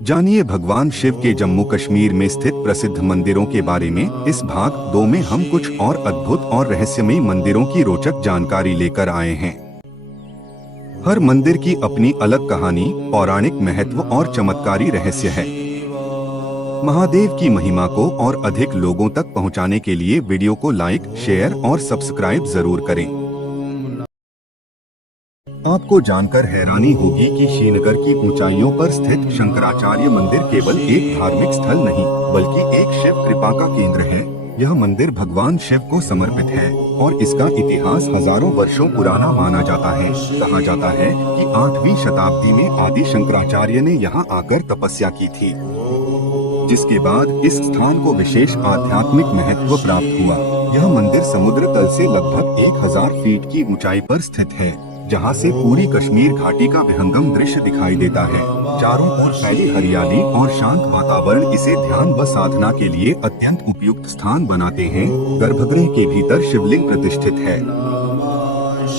जानिए भगवान शिव के जम्मू कश्मीर में स्थित प्रसिद्ध मंदिरों के बारे में। इस भाग 2 में हम कुछ और अद्भुत और रहस्यमयी मंदिरों की रोचक जानकारी लेकर आए हैं। हर मंदिर की अपनी अलग कहानी, पौराणिक महत्व और चमत्कारी रहस्य है। महादेव की महिमा को और अधिक लोगों तक पहुंचाने के लिए वीडियो को लाइक, शेयर और सब्सक्राइब जरूर करें। आपको जानकर हैरानी होगी कि श्रीनगर की ऊंचाइयों पर स्थित शंकराचार्य मंदिर केवल एक धार्मिक स्थल नहीं, बल्कि एक शिव कृपा का केंद्र है। यह मंदिर भगवान शिव को समर्पित है और इसका इतिहास हजारों वर्षों पुराना माना जाता है। कहा जाता है कि 8वीं शताब्दी में आदि शंकराचार्य ने यहाँ आकर तपस्या की थी, जिसके बाद इस स्थान को विशेष आध्यात्मिक महत्व प्राप्त हुआ। यह मंदिर समुद्र तल से लगभग 1000 फीट की ऊंचाई पर स्थित है, जहां से पूरी कश्मीर घाटी का विहंगम दृश्य दिखाई देता है। चारों ओर फैली हरियाली और शांत वातावरण इसे ध्यान व साधना के लिए अत्यंत उपयुक्त स्थान बनाते हैं। गर्भगृह के भीतर शिवलिंग प्रतिष्ठित है,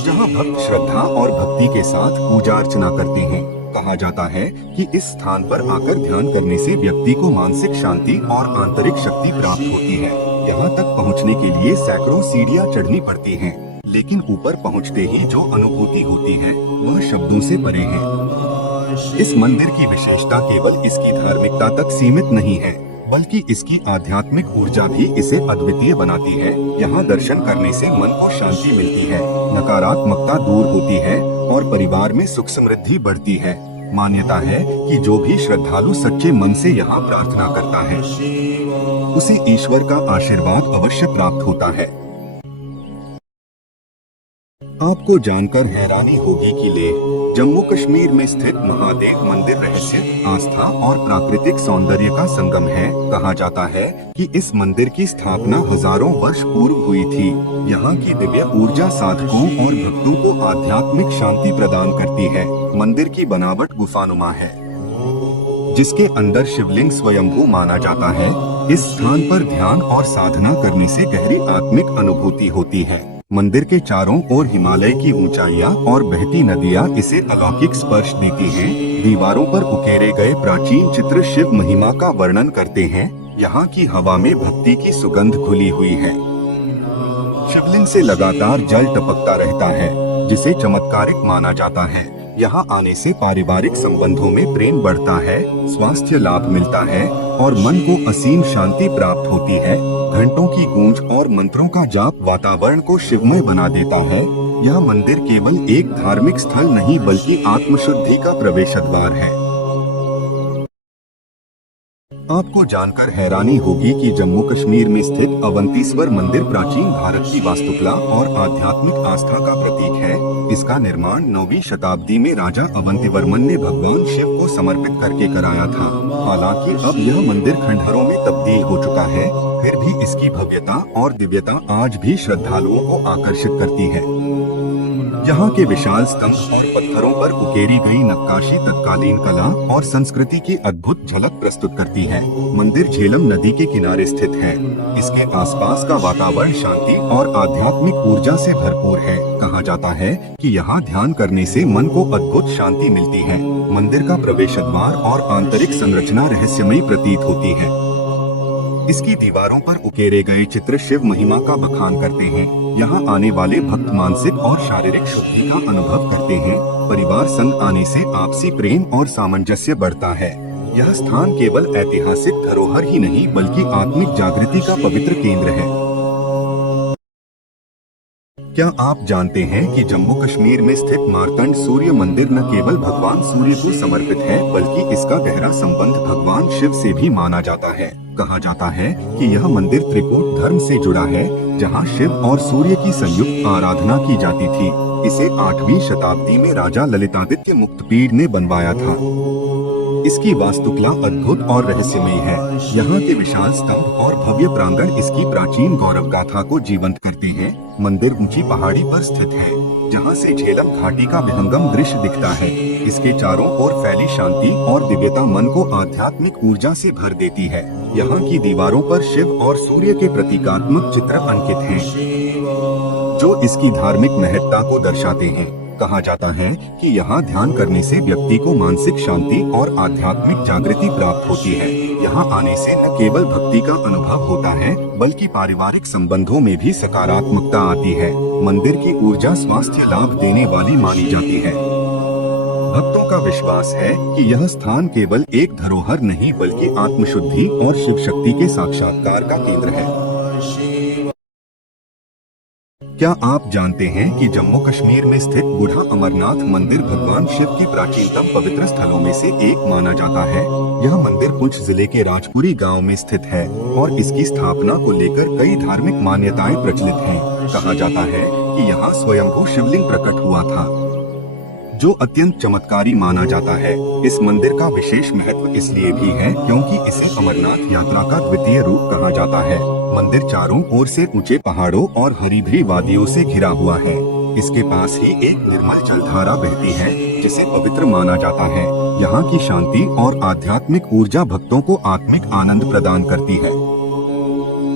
जहां भक्त श्रद्धा और भक्ति के साथ पूजा अर्चना करते हैं। कहा जाता है कि इस स्थान पर आकर ध्यान करने से व्यक्ति को मानसिक शांति और आंतरिक शक्ति प्राप्त होती है। यहाँ तक पहुँचने के लिए सैकड़ों सीढ़ियाँ चढ़नी पड़ती हैं, लेकिन ऊपर पहुंचते ही जो अनुभूति होती है वह शब्दों से परे है। इस मंदिर की विशेषता केवल इसकी धार्मिकता तक सीमित नहीं है, बल्कि इसकी आध्यात्मिक ऊर्जा भी इसे अद्वितीय बनाती है। यहाँ दर्शन करने से मन को शांति मिलती है, नकारात्मकता दूर होती है और परिवार में सुख समृद्धि बढ़ती है। मान्यता है कि जो भी श्रद्धालु सच्चे मन से यहाँ प्रार्थना करता है, उसे ईश्वर का आशीर्वाद अवश्य प्राप्त होता है। आपको जानकर हैरानी होगी कि लेह, जम्मू कश्मीर में स्थित महादेव मंदिर रहस्य, आस्था और प्राकृतिक सौंदर्य का संगम है। कहा जाता है कि इस मंदिर की स्थापना हजारों वर्ष पूर्व हुई थी। यहाँ की दिव्य ऊर्जा साधकों और भक्तों को आध्यात्मिक शांति प्रदान करती है। मंदिर की बनावट गुफानुमा है, जिसके अंदर शिवलिंग स्वयंभू माना जाता है। इस स्थान पर ध्यान और साधना करने से गहरी आत्मिक अनुभूति होती है। मंदिर के चारों ओर हिमालय की ऊंचाइयां और बहती नदियां इसे अलौकिक स्पर्श देती हैं। दीवारों पर उकेरे गए प्राचीन चित्र शिव महिमा का वर्णन करते हैं। यहाँ की हवा में भक्ति की सुगंध घुली हुई है। शिवलिंग से लगातार जल टपकता रहता है, जिसे चमत्कारिक माना जाता है। यहाँ आने से पारिवारिक संबंधों में प्रेम बढ़ता है, स्वास्थ्य लाभ मिलता है और मन को असीम शांति प्राप्त होती है। घंटों की गूंज और मंत्रों का जाप वातावरण को शिवमय बना देता है। यह मंदिर केवल एक धार्मिक स्थल नहीं, बल्कि आत्मशुद्धि का प्रवेश द्वार है। आपको जानकर हैरानी होगी कि जम्मू कश्मीर में स्थित अवंतीश्वर मंदिर प्राचीन भारत की वास्तुकला और आध्यात्मिक आस्था का प्रतीक है। इसका निर्माण 9वीं शताब्दी में राजा अवंतीवर्मन ने भगवान शिव को समर्पित करके कराया था। हालांकि अब यह मंदिर खंडहरों में तब्दील हो चुका है, फिर भी इसकी भव्यता और दिव्यता आज भी श्रद्धालुओं को आकर्षित करती है। यहाँ के विशाल स्तंभ और पत्थरों पर उकेरी गई नक्काशी तत्कालीन कला और संस्कृति की अद्भुत झलक प्रस्तुत करती है। मंदिर झेलम नदी के किनारे स्थित है। इसके आसपास का वातावरण शांति और आध्यात्मिक ऊर्जा से भरपूर है। कहा जाता है कि यहाँ ध्यान करने से मन को अद्भुत शांति मिलती है। मंदिर का प्रवेश द्वार और आंतरिक संरचना रहस्यमयी प्रतीत होती है। इसकी दीवारों पर उकेरे गए चित्र शिव महिमा का बखान करते हैं। यहाँ आने वाले भक्त मानसिक और शारीरिक शुद्धि का अनुभव करते हैं। परिवार संग आने से आपसी प्रेम और सामंजस्य बढ़ता है। यह स्थान केवल ऐतिहासिक धरोहर ही नहीं, बल्कि आत्मिक जागृति का पवित्र केंद्र है। क्या आप जानते हैं कि जम्मू कश्मीर में स्थित मार्तंड सूर्य मंदिर न केवल भगवान सूर्य को समर्पित है, बल्कि इसका गहरा संबंध भगवान शिव से भी माना जाता है। कहा जाता है कि यह मंदिर त्रिकूट धर्म से जुड़ा है, जहां शिव और सूर्य की संयुक्त आराधना की जाती थी। इसे 8वीं शताब्दी में राजा ललितादित्य मुक्तपीड ने बनवाया था। इसकी वास्तुकला अद्भुत और रहस्यमयी है। यहाँ के विशाल स्तंभ और भव्य प्रांगण इसकी प्राचीन गौरव गाथा को जीवंत करते हैं। मंदिर ऊंची पहाड़ी पर स्थित है, जहाँ से झेलम घाटी का विहंगम दृश्य दिखता है। इसके चारों ओर फैली शांति और दिव्यता मन को आध्यात्मिक ऊर्जा से भर देती है। यहाँ की दीवारों पर शिव और सूर्य के प्रतीकात्मक चित्र अंकित हैं, जो इसकी धार्मिक महत्ता को दर्शाते हैं। कहा जाता है कि यहाँ ध्यान करने से व्यक्ति को मानसिक शांति और आध्यात्मिक जागृति प्राप्त होती है। यहाँ आने से न केवल भक्ति का अनुभव होता है बल्कि पारिवारिक संबंधों में भी सकारात्मकता आती है। मंदिर की ऊर्जा स्वास्थ्य लाभ देने वाली मानी जाती है। भक्तों का विश्वास है कि यह स्थान केवल एक धरोहर नहीं बल्कि आत्मशुद्धि और शिव शक्ति के साक्षात्कार का केंद्र है। क्या आप जानते हैं कि जम्मू कश्मीर में स्थित बूढ़ा अमरनाथ मंदिर भगवान शिव के प्राचीनतम पवित्र स्थलों में से एक माना जाता है। यह मंदिर पुंछ जिले के राजपुरी गांव में स्थित है और इसकी स्थापना को लेकर कई धार्मिक मान्यताएं प्रचलित हैं। कहा जाता है कि यहाँ स्वयंभू शिवलिंग प्रकट हुआ था, जो अत्यंत चमत्कारी माना जाता है। इस मंदिर का विशेष महत्व इसलिए भी है क्योंकि इसे अमरनाथ यात्रा का द्वितीय रूप कहा जाता है। मंदिर चारों ओर से ऊंचे पहाड़ों और हरी भरी वादियों से घिरा हुआ है। इसके पास ही एक निर्मल जलधारा बहती है जिसे पवित्र माना जाता है। यहाँ की शांति और आध्यात्मिक ऊर्जा भक्तों को आत्मिक आनंद प्रदान करती है।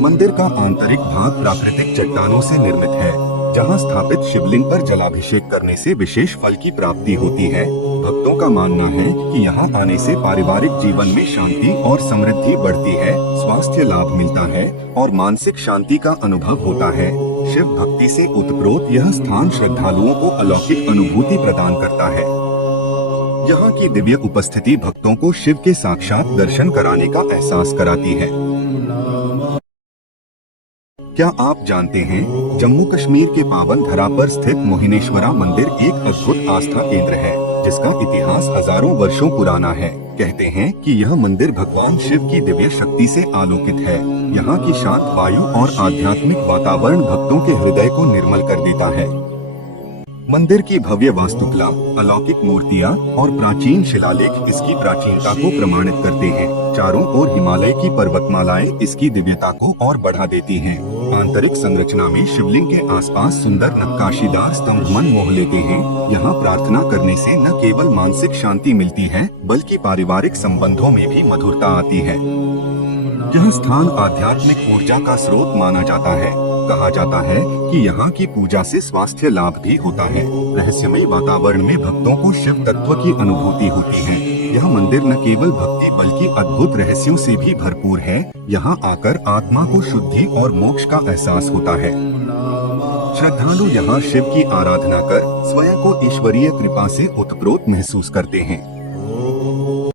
मंदिर का आंतरिक भाग प्राकृतिक चट्टानों से निर्मित है, जहां स्थापित शिवलिंग पर जलाभिषेक करने से विशेष फल की प्राप्ति होती है। भक्तों का मानना है कि यहां आने से पारिवारिक जीवन में शांति और समृद्धि बढ़ती है, स्वास्थ्य लाभ मिलता है और मानसिक शांति का अनुभव होता है। शिव भक्ति से ओतप्रोत यह स्थान श्रद्धालुओं को अलौकिक अनुभूति प्रदान करता है। यहाँ की दिव्य उपस्थिति भक्तों को शिव के साक्षात दर्शन कराने का एहसास कराती है। क्या आप जानते हैं जम्मू कश्मीर के पावन धरा पर स्थित मोहिनेश्वरा मंदिर एक अद्भुत आस्था केंद्र है, जिसका इतिहास हजारों वर्षों पुराना है। कहते हैं कि यह मंदिर भगवान शिव की दिव्य शक्ति से आलोकित है। यहाँ की शांत वायु और आध्यात्मिक वातावरण भक्तों के हृदय को निर्मल कर देता है। मंदिर की भव्य वास्तुकला, अलौकिक मूर्तियाँ और प्राचीन शिलालेख इसकी प्राचीनता को प्रमाणित करते हैं। चारों ओर हिमालय की पर्वतमालाएं इसकी दिव्यता को और बढ़ा देती हैं। आंतरिक संरचना में शिवलिंग के आसपास सुंदर नक्काशीदार स्तंभ मन मोह लेते हैं। यहाँ प्रार्थना करने से न केवल मानसिक शांति मिलती है बल्कि पारिवारिक संबंधों में भी मधुरता आती है। यह स्थान आध्यात्मिक ऊर्जा का स्रोत माना जाता है। कहा जाता है कि यहाँ की पूजा से स्वास्थ्य लाभ भी होता है। रहस्यमय वातावरण में भक्तों को शिव तत्व की अनुभूति होती है। यह मंदिर न केवल भक्ति बल्कि अद्भुत रहस्यों से भी भरपूर है। यहाँ आकर आत्मा को शुद्धि और मोक्ष का एहसास होता है। श्रद्धालु यहाँ शिव की आराधना कर स्वयं को ईश्वरीय कृपा से ओतप्रोत महसूस करते हैं।